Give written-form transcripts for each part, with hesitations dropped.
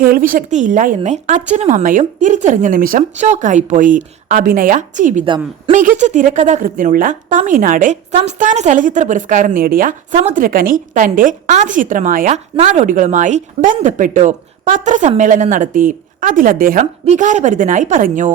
കേൾവിശക്തിയില്ല എന്ന് അച്ഛനും അമ്മയും തിരിച്ചറിഞ്ഞ നിമിഷം ഷോക്കായിപ്പോയി. അഭിനയ ജീവിതം. മികച്ച തിരക്കഥാകൃത്തിനുള്ള തമിഴ്നാട് സംസ്ഥാന ചലച്ചിത്ര പുരസ്കാരം നേടിയ സമുദ്രകനി തന്റെ ആദ്യ ചിത്രമായ നാടോടികളുമായി ബന്ധപ്പെട്ടു പത്രസമ്മേളനം നടത്തി. അതിൽ അദ്ദേഹം വികാരഭരിതനായി പറഞ്ഞു,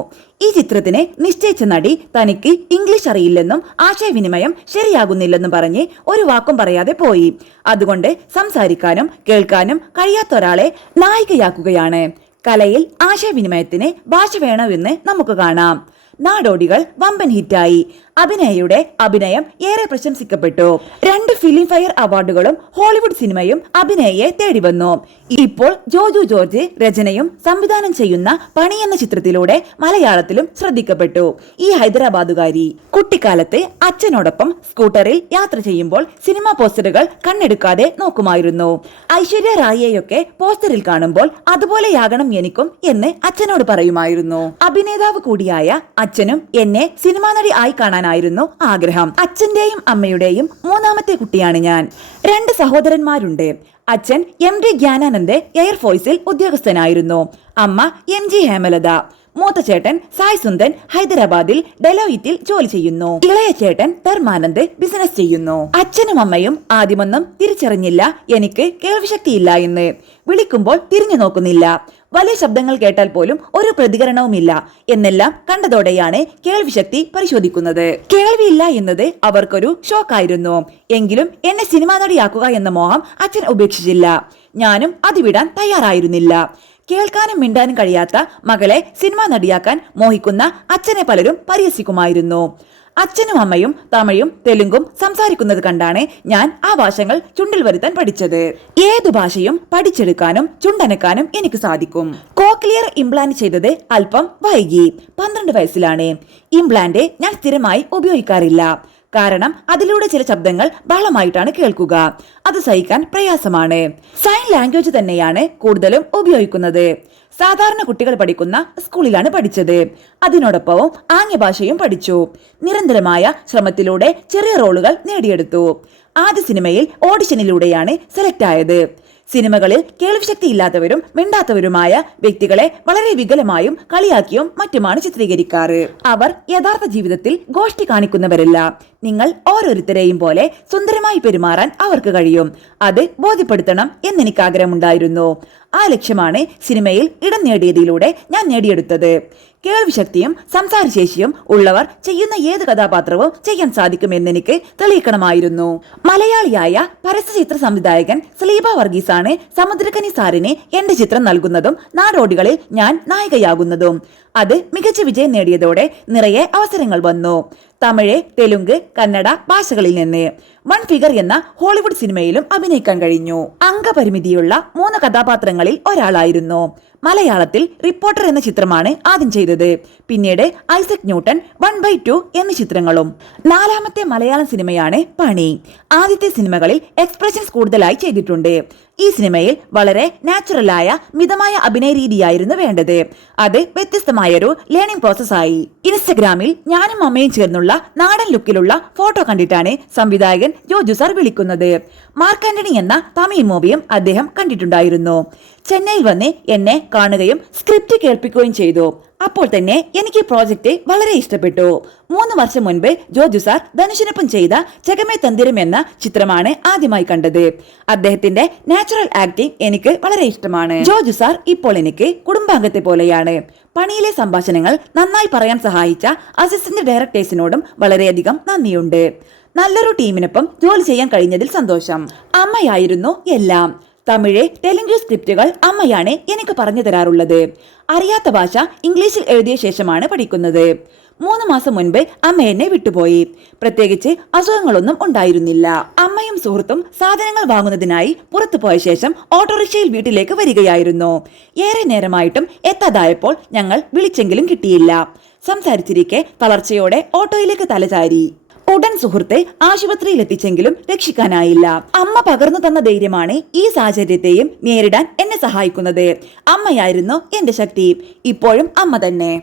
ഈ ചിത്രത്തിന് നിശ്ചയിച്ച നടി തനിക്ക് ഇംഗ്ലീഷ് അറിയില്ലെന്നും ആശയവിനിമയം ശരിയാകുന്നില്ലെന്നും പറഞ്ഞ് ഒരു വാക്കും പറയാതെ പോയി. അതുകൊണ്ട് സംസാരിക്കാനും കേൾക്കാനും കഴിയാത്ത ഒരാളെ നായികയാക്കുകയാണ്. കലയിൽ ആശയവിനിമയത്തിന് ഭാഷ വേണമെന്ന് നമുക്ക് കാണാം. നാടോടികൾ വമ്പൻ ഹിറ്റായി. അഭിനയയുടെ അഭിനയം ഏറെ പ്രശംസിക്കപ്പെട്ടു. 2 ഫിലിം ഫെയർ അവാർഡുകളും ഹോളിവുഡ് സിനിമയും അഭിനയെ തേടി വന്നു. ഇപ്പോൾ ജോജു ജോർജ് രചനയും സംവിധാനം ചെയ്യുന്ന പണി എന്ന ചിത്രത്തിലൂടെ മലയാളത്തിലും ശ്രദ്ധിക്കപ്പെട്ടു. ഈ ഹൈദരാബാദുകാരി കുട്ടിക്കാലത്ത് അച്ഛനോടൊപ്പം സ്കൂട്ടറിൽ യാത്ര ചെയ്യുമ്പോൾ സിനിമാ പോസ്റ്ററുകൾ കണ്ണെടുക്കാതെ നോക്കുമായിരുന്നു. ഐശ്വര്യ റായിയെയൊക്കെ പോസ്റ്ററിൽ കാണുമ്പോൾ അതുപോലെയാകണം എനിക്കും എന്ന് അച്ഛനോട് പറയുമായിരുന്നു. അഭിനേതാവ് കൂടിയായ അച്ഛനും എന്നെ സിനിമാ നടി ആയി കാണാനായിരുന്നു ആഗ്രഹം. അച്ഛന്റെയും അമ്മയുടെയും 3ാമത്തെ കുട്ടിയാണ് ഞാൻ. 2 സഹോദരന്മാരുണ്ട്. അച്ഛൻ MD ജ്ഞാനാനന്ദ് എയർഫോഴ്സിൽ ഉദ്യോഗസ്ഥനായിരുന്നു. അമ്മ MG ഹേമലത. മൂത്ത ചേട്ടൻ സായ് സുന്ദൻ ഹൈദരാബാദിൽ ഡെലോയിറ്റിൽ ജോലി ചെയ്യുന്നു. ഇളയ ചേട്ടൻ ധർമാനന്ദ് ബിസിനസ് ചെയ്യുന്നു. അച്ഛനും അമ്മയും ആദ്യമൊന്നും തിരിച്ചറിഞ്ഞില്ല എനിക്ക് കേൾവിശക്തിയില്ല എന്ന്. വിളിക്കുമ്പോൾ തിരിഞ്ഞു നോക്കുന്നില്ല, വലിയ ശബ്ദങ്ങൾ കേട്ടാൽ പോലും ഒരു പ്രതികരണവുമില്ല എന്നെല്ലാം കണ്ടതോടെയാണ് കേൾവിശക്തി പരിശോധിക്കുന്നത്. കേൾവിയില്ല എന്നത് അവർക്കൊരു ഷോക്കായിരുന്നു. എങ്കിലും എന്നെ സിനിമാ നടിയാക്കുക എന്ന മോഹം അച്ഛൻ ഉപേക്ഷിച്ചില്ല. ഞാനും അത് വിടാൻ തയ്യാറായിരുന്നില്ല. കേൾക്കാനും മിണ്ടാനും കഴിയാത്ത മകളെ സിനിമാ നടിയാക്കാൻ മോഹിക്കുന്ന അച്ഛനെ പലരും പരിഹസിക്കുമായിരുന്നു. അച്ഛനും അമ്മയും തമിഴും തെലുങ്കും സംസാരിക്കുന്നത് കണ്ടാണ് ഞാൻ ആ ഭാഷകൾ ചുണ്ടിൽ വരുത്താൻ പഠിച്ചത്. ഏതു ഭാഷയും പഠിച്ചെടുക്കാനും ചുണ്ടനക്കാനും എനിക്ക് സാധിക്കും. കോക്ലിയർ ഇംപ്ലാന്റ് ചെയ്തത് അല്പം വൈകി. 12 വയസ്സിലാണ്. ഇംപ്ലാന്റ് ഞാൻ സ്ഥിരമായി ഉപയോഗിക്കാറില്ല. കാരണം അതിലൂടെ ചില ശബ്ദങ്ങൾ ബഹളമായിട്ടാണ് കേൾക്കുക. അത് സഹിക്കാൻ പ്രയാസമാണ്. സൈൻ ലാംഗ്വേജ് തന്നെയാണ് കൂടുതലും ഉപയോഗിക്കുന്നത്. സാധാരണ കുട്ടികൾ പഠിക്കുന്ന സ്കൂളിലാണ് പഠിച്ചത്. അതിനോടൊപ്പം ആംഗ്യഭാഷയും പഠിച്ചു. നിരന്തരമായ ശ്രമത്തിലൂടെ ചെറിയ റോളുകൾ നേടിയെടുത്തു. ആദ്യ സിനിമയിൽ ഓഡിഷനിലൂടെയാണ് സെലക്ട് ആയത്. സിനിമകളിൽ കേൾവിശക്തി ഇല്ലാത്തവരും മിണ്ടാത്തവരുമായ വ്യക്തികളെ വളരെ വികലമായും കളിയാക്കിയും മറ്റുമാണ് ചിത്രീകരിക്കാറ്. അവർ യഥാർത്ഥ ജീവിതത്തിൽ ഗോഷ്ഠി കാണിക്കുന്നവരല്ല. നിങ്ങൾ ഓരോരുത്തരെയും പോലെ സുന്ദരമായി പെരുമാറാൻ അവർക്ക് കഴിയും. അത് ബോധ്യപ്പെടുത്തണം എന്നെനിക്ക് ആഗ്രഹമുണ്ടായിരുന്നു. ആ ലക്ഷ്യമാണ് സിനിമയിൽ ഇടം നേടിയതിലൂടെ ഞാൻ നേടിയെടുത്തത്. കേൾവിശക്തിയും സംസാരശേഷിയും ഉള്ളവർ ചെയ്യുന്ന ഏത് കഥാപാത്രവും ചെയ്യാൻ സാധിക്കുമെന്നെനിക്ക് തെളിയിക്കണമായിരുന്നു. മലയാളിയായ പരസ്യചിത്ര സംവിധായകൻ സ്ലീബ വർഗീസാണ് സമുദ്രകനി സാറിന് എന്റെ ചിത്രം നൽകുന്നതും നാടോടികളിൽ ഞാൻ നായികയാകുന്നതും. അത് മികച്ച വിജയം നേടിയതോടെ നിറയെ അവസരങ്ങൾ വന്നു. തമിഴ്, തെലുങ്ക്, കന്നഡ ഭാഷകളിൽ നിന്ന്. 1 ഫിഗർ എന്ന ഹോളിവുഡ് സിനിമയിലും അഭിനയിക്കാൻ കഴിഞ്ഞു. അംഗപരിമിതിയുള്ള 3 കഥാപാത്രങ്ങളിൽ ഒരാളായിരുന്നു. മലയാളത്തിൽ റിപ്പോർട്ടർ എന്ന ചിത്രമാണ് ആദ്യം ചെയ്തത്. പിന്നീട് ഐസക് ന്യൂട്ടൻ, 1/2 എന്നീ ചിത്രങ്ങളും. 4ാമത്തെ മലയാളം സിനിമയാണ് പണി. ആദ്യത്തെ സിനിമകളിൽ എക്സ്പ്രഷൻസ് കൂടുതലായി ചെയ്തിട്ടുണ്ട്. ഈ സിനിമയിൽ വളരെ നാച്ചുറലായ മിതമായ അഭിനയ രീതിയായിരുന്നു വേണ്ടത്. അത് വ്യത്യസ്തമായൊരു ലേണിംഗ് പ്രോസസ്സായി. ഇൻസ്റ്റഗ്രാമിൽ ഞാനും അമ്മയും ചേർന്നുള്ള നാടൻ ലുക്കിലുള്ള ഫോട്ടോ കണ്ടിട്ടാണ് സംവിധായകൻ ജോജു സാർ വിളിക്കുന്നത്. മാർക്ക് ആന്റണി എന്ന തമിഴ് മൂവിയും അദ്ദേഹം കണ്ടിട്ടുണ്ടായിരുന്നു. ചെന്നൈയിൽ വന്ന് എന്നെ കാണുകയും സ്ക്രിപ്റ്റ് കേൾപ്പിക്കുകയും ചെയ്തു. അപ്പോൾ തന്നെ എനിക്ക് പ്രോജക്റ്റ് വളരെ ഇഷ്ടപ്പെട്ടു. 3 വർഷം മുൻപ് ജോജു സാർ ധനുഷിനൊപ്പം ചെയ്ത ജഗമേ തന്തിരം എന്ന ചിത്രമാണ് ആദ്യമായി കണ്ടത്. അദ്ദേഹത്തിന്റെ നാച്ചുറൽ ആക്ടിംഗ് എനിക്ക് വളരെ ഇഷ്ടമാണ്. ജോജു സാർ ഇപ്പോൾ എനിക്ക് കുടുംബാംഗത്തെ പോലെയാണ്. പണിയിലെ സംഭാഷണങ്ങൾ നന്നായി പറയാൻ സഹായിച്ച അസിസ്റ്റന്റ് ഡയറക്ടേഴ്സിനോടും വളരെയധികം നന്ദിയുണ്ട്. നല്ലൊരു ടീമിനൊപ്പം ജോലി ചെയ്യാൻ കഴിഞ്ഞതിൽ സന്തോഷം. അമ്മയായിരുന്നു എല്ലാം. തമിഴ്, തെലുങ്ക് സ്ക്രിപ്റ്റുകൾ അമ്മയാണ് എനിക്ക് പറഞ്ഞു തരാറുള്ളത്. അറിയാത്ത ഭാഷ ഇംഗ്ലീഷിൽ എഴുതിയ ശേഷമാണ് പഠിക്കുന്നത്. 3 മാസം മുൻപ് അമ്മ എന്നെ വിട്ടുപോയി. പ്രത്യേകിച്ച് അസുഖങ്ങളൊന്നും ഉണ്ടായിരുന്നില്ല. അമ്മയും സുഹൃത്തും സാധനങ്ങൾ വാങ്ങുന്നതിനായി പുറത്തു പോയ ശേഷം ഓട്ടോറിക്ഷയിൽ വീട്ടിലേക്ക് വരികയായിരുന്നു. ഏറെ നേരമായിട്ടും എത്താതായപ്പോൾ ഞങ്ങൾ വിളിച്ചെങ്കിലും കിട്ടിയില്ല. സംസാരിച്ചിരിക്കെ തളർച്ചയോടെ ഓട്ടോയിലേക്ക് തലചാരി. ഉടൻ സുഹൃത്തെ ആശുപത്രിയിൽ എത്തിച്ചെങ്കിലും രക്ഷിക്കാനായില്ല. അമ്മ പകർന്നു തന്ന ധൈര്യമാണ് ഈ സാഹചര്യത്തെയും നേരിടാൻ എന്നെ സഹായിക്കുന്നത്. അമ്മയായിരുന്നു എന്റെ ശക്തി. ഇപ്പോഴും അമ്മ തന്നെ.